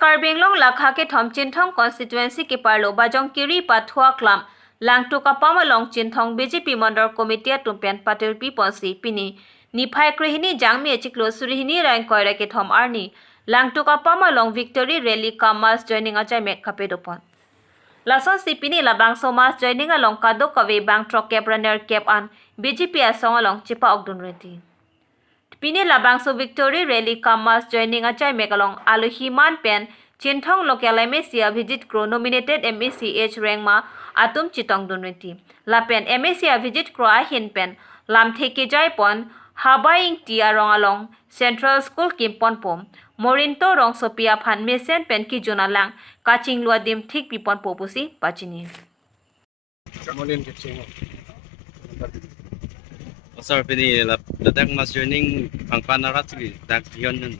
Karbenglong lakha ke thom chinthong constituency ke parlo Bajongkiri pathu aklam langtu kapama long chinthong BJP mandor committee tumpen patel pi ponsi pini niphai krihini jangmi chiklo surihini rank koira ke thom arni langtu kapama long victory rally kamas joining achai mek kapedopon Lason sipini labang somas joining along kado kawe bang truck cap runner cap an BJP asong along chipa ogdun reti Pini labang so victory rally kamas joining achai mekalong aluhiman pen chinthong local MSC visit kro nominated MSCH rank ma atum chitong dunriti lapen MSC visit kro ahin pen lam theke jai pon habaing ti arong along central school kimpon pom morinto rong sopia phan mesen pen ki jonalang kaching lua dim thik pipon popusi pachini Sir, pini ladak mas joining ang panarat sige dak yon nun.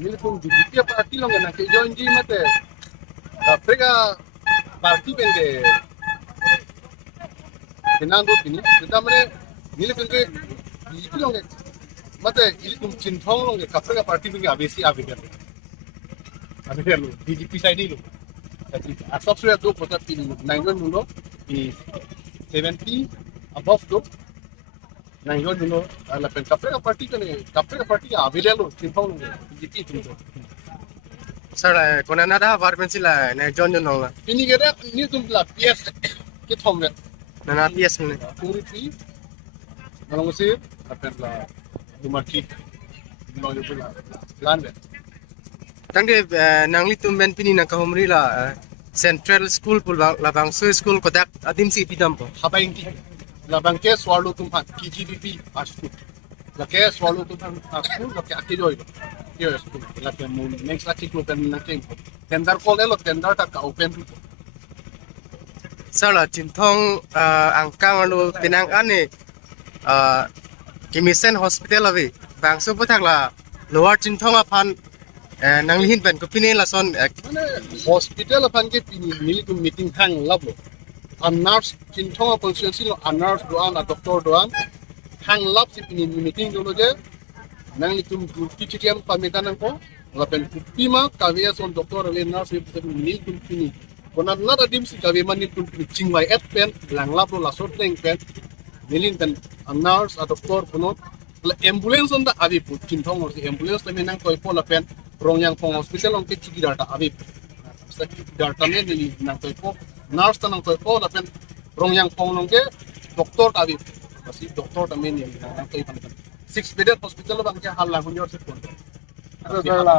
Ini pun dia parti long na ke join di mate. Prega parti bende. Tenando pini, kita mere nile bende di long mate ili kum chinthong long ka prega parti bende abesi abider. Abider lo DGP side lo. Jadi asap sudah tu kota pini 91 dulu ini 70 above do nangyo dulu lapen kapre party available simpang GP tu sir kona nada varmen sila na John no ini kira ni tumpla PS ke thomne na PS ne puri pi nalong se lapen la dumarki no yo pula land tangde nangli tumben pini na kahumri la central school pul labang school kodak adim si pidam po habaing ki labang ke swallow tumhan KGVP school la ke swallow tumhan school la ke akijoy yo school la ke mun next article pen na ke tender call elo tender ta ka open sir la chinthong angkang lo pinang ane kimisen hospital ave bangso puthak la lower chinthong aphan nangli hin pen ko pine la son মানে hospital apan ke pini mili ku meeting hang labo a nurse chinthong constituency lo a nurse doan a doctor doan hang lab si pini meeting dolo je nang litum duty chikiam pamitan ko lapen kupima kavia son doctor ave nurse we mili ku pini kona nada dim si kavia mani ku chingwai at pen lang lab lo la sort teng pen milin tan a nurse a doctor kono la ambulance on da avi pu chinthong or si ambulance te menang koi po la pen rongyang pong hospital on ke chiki data avi sa chiki data me ni nang koi po nurse tanang koi po lapen rongyang pong nong ke doktor avi pasti doktor tamen ni nang koi pan 6 bedded hospital bang ke hal lang hunyor se po sir la